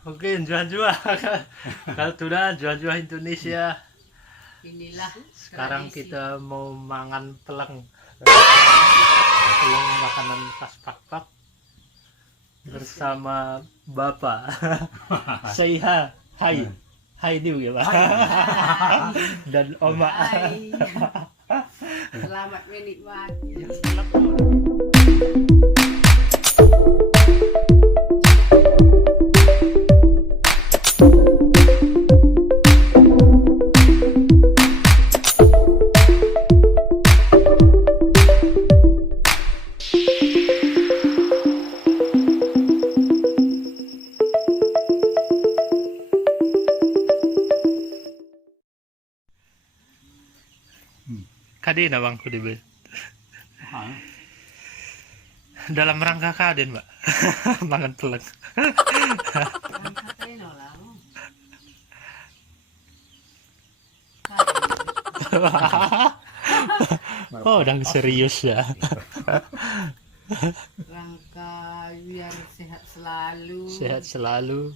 Oke, jua-jua. Kalau sudah jua-jua Indonesia. Inilah Sekarang tradisi. kita mau mangan peleng. Peleng makanan khas Pak-Pak bersama Bapak. Say hi. Hai. Hai dulu ya, Pak. Dan Oma. Hai. Selamat menikmati. Kadin abang ku dibel. Dalam rangka kadin, Mbak. Mangan peleng. Angkatin orang. Oh, udah serius ya. Rangka biar sehat selalu. Sehat selalu.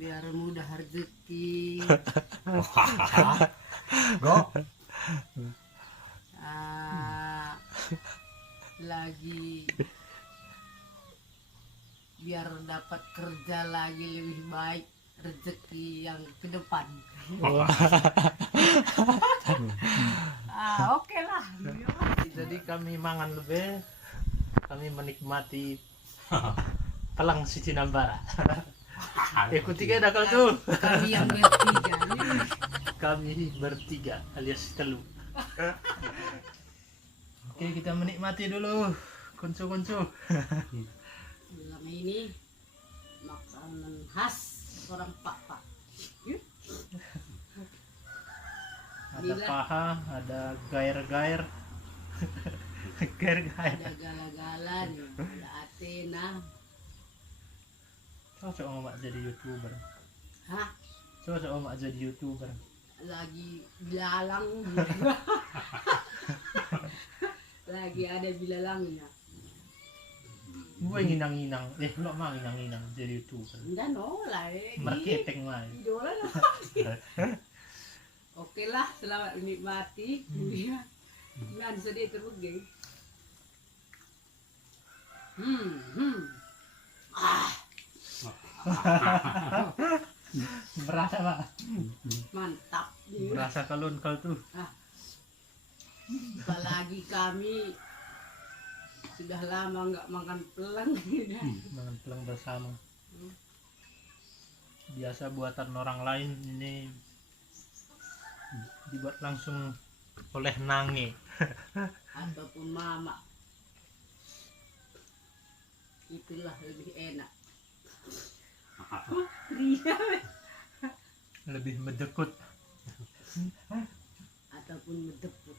Biar mudah rezeki. Ah, lagi biar dapat kerja lagi lebih baik, rezeki yang ke depan. Oke lah. Jadi kami mangan lebih, kami menikmati pelang si Cinambara. Ikuti kita kalau tuh. Kami yang bertiga. Kami bertiga alias telu. Oke, kita menikmati dulu kuncu-kuncu. Bilang ini makanan khas orang Pak-Pak. Ada Gila. paha, ada gair-gair. Gair-gair. Ada gala-gala nih, ada Athena. Cocok Omak jadi YouTuber. Hah? Cocok Omak jadi YouTuber. Lagi bilalang. Lagi ada bilalangnya. Gue nginang-nginang, lo mah nginang-nginang jadi YouTuber. Enggak nolak Marketing mah. idola lah. Oke lah, selamat menikmati. Iya. Nggak sedih terbegi. Berasa Pak. Mantap. Berasa kalun kal tuh. Apalagi kami sudah lama nggak makan pelang. Makan pelang bersama. Biasa buatan orang lain ini dibuat langsung oleh Nange Ataupun mama. Itulah lebih enak. Iya. lebih medekut. Ataupun medeput.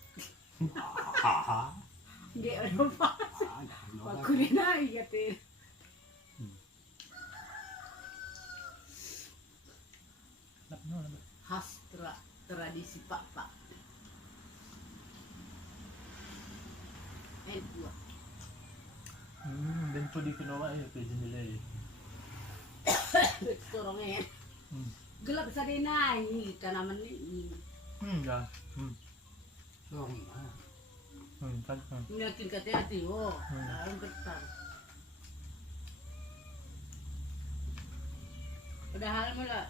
Dia udah pas. Aku dinai katanya. Khas tradisi Pak-Pak. Buat. Bento di Kenowa ya ke jendela. Sorongnya. Gelap bisa dinai tanaman ini. Ya. Kan. Nyakin hati-hati, dalam ketar. Padahal mula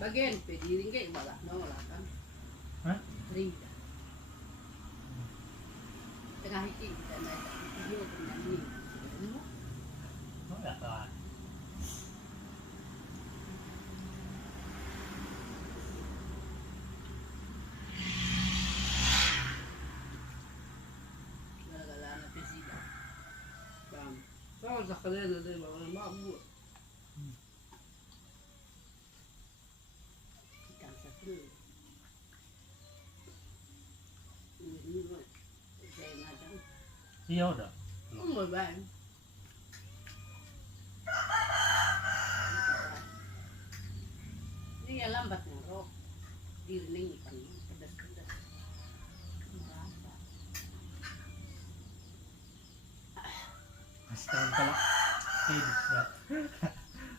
bagian pediring kayak balak nolak kan. Hah? Rida. Tengah hiti kita naik video penyanyi. Oh, ya tahu. Gala-gala anak presiden. Bang, kau sekalian ada bangunan mabuk. Ikan satu. Ini saya ngadang. Iya udah. Mau bang. Ini ya lambat ngorok. Dirining ikan pedas-pedas. Merasa. Astaga kalau.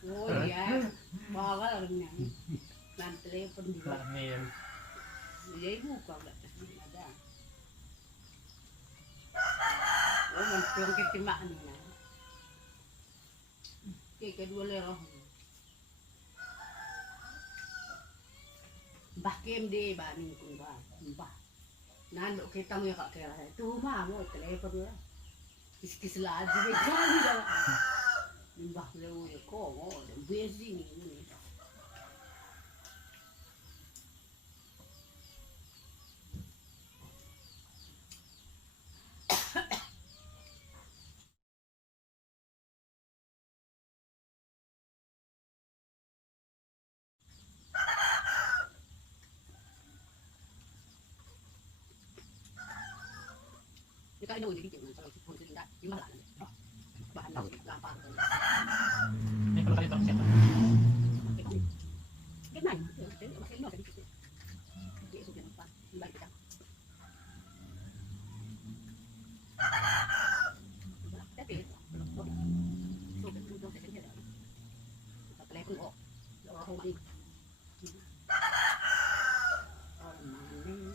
Oh iya. bawal niya. Nan telepon dia. Mail. Dia buka enggak ada. Oh, mantung kita makan na. Kaya kedua lero. Bakim di baning kung ba. Bah. Nando kita mo yung kakira. Tuma mo, telepon mo. Kis-kis lagi. Gani daw. Bah, lero yung ko. Busy ni. Kita ada uji gitu, kalau pun tidak gimana? Bahan gampang. Ini kalau kali siapa? Cái này, masih nó sedikit. Dia sudah nampak, baik kita. Tapi, sudah sudah saya ada. Kita telepon kok, orang ini. Orang mana?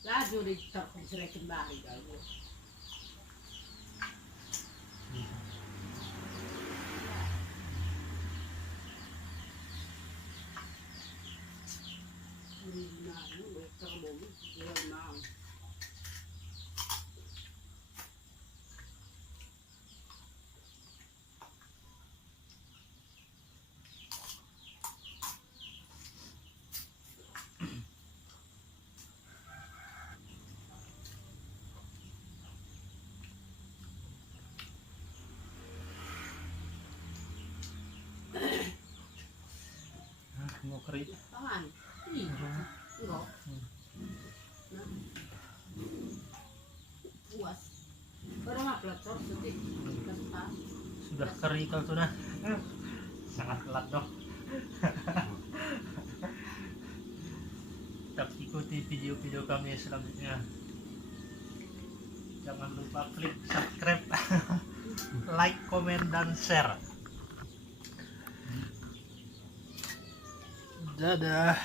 Laju di terkong serai kembali kalau. Nah, ini terbang, dia mau. Mau kering. Tangan. Iya. Enggak. Nah. Puas. Orang mah pelacor sedih. Kertas. Udah kering kalau tuh nah. Sangat telat dong. Tetap ikuti video-video kami selanjutnya. Jangan lupa klik subscribe, like, komen, dan share. Dadah.